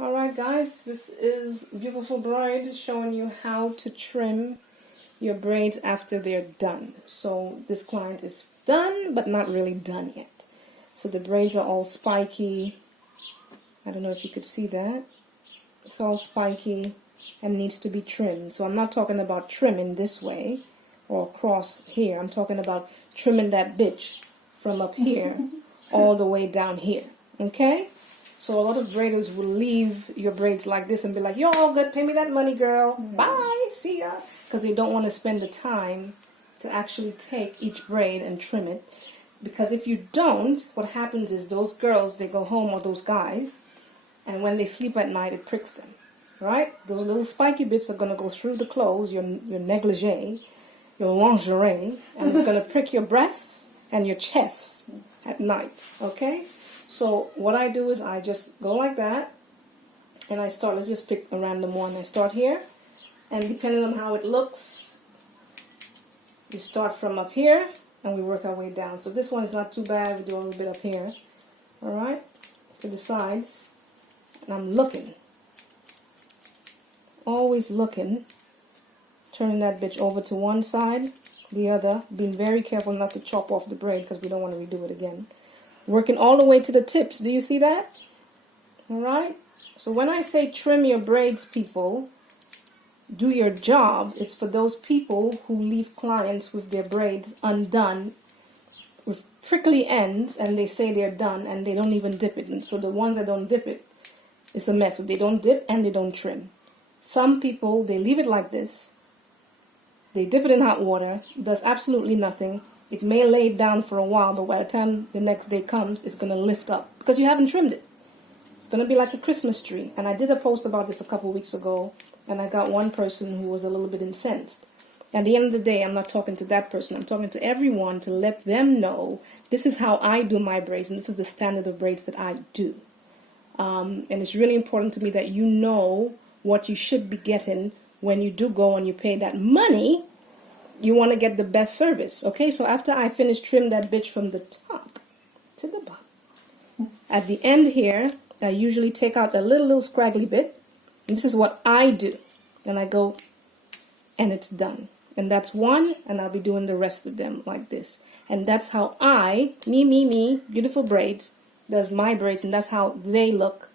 Alright guys, this is Beautiful Braids showing you how to trim your braids after they're done. So this client is done but not really done yet. So the braids are all spiky. I don't know if you could see that. It's all spiky and needs to be trimmed. So I'm not talking about trimming this way or across here. I'm talking about trimming that bitch from up here all the way down here. Okay? So a lot of braiders will leave your braids like this and be like, you're all good, pay me that money, girl. Bye, see ya. Because they don't want to spend the time to actually take each braid and trim it. Because if you don't, what happens is those girls, they go home, or those guys, and when they sleep at night, it pricks them. Right? Those little spiky bits are going to go through the clothes, your negligee, your lingerie, and it's going to prick your breasts and your chest at night. Okay? So what I do is I just go like that, and I start, let's just pick a random one. I start here, and depending on how it looks, we start from up here, and we work our way down. So this one is not too bad. We do a little bit up here, alright, to the sides, and I'm looking, always looking, turning that bitch over to one side, the other, being very careful not to chop off the braid because we don't want to redo it again. Working all the way to the tips. Do you see that? Alright? So when I say trim your braids, people, do your job, it's for those people who leave clients with their braids undone, with prickly ends, and they say they're done, and they don't even dip it. And so the ones that don't dip it, it's a mess. So they don't dip and they don't trim. Some people, they leave it like this. They dip it in hot water, does absolutely nothing. It may lay down for a while, but by the time the next day comes, it's going to lift up because you haven't trimmed it. It's going to be like a Christmas tree. And I did a post about this a couple of weeks ago, and I got one person who was a little bit incensed. At the end of the day, I'm not talking to that person. I'm talking to everyone to let them know this is how I do my braids, and this is the standard of braids that I do. And it's really important to me that you know what you should be getting when you do go and you pay that money. You want to get the best service, okay? So after I finish trim that bitch from the top to the bottom, at the end here, I usually take out a little scraggly bit. And this is what I do. And I go, and it's done. And that's one, and I'll be doing the rest of them like this. And that's how I, me, Beautiful Braids, does my braids, and that's how they look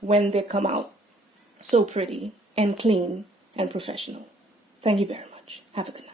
when they come out so pretty and clean and professional. Thank you very much. Have a good night.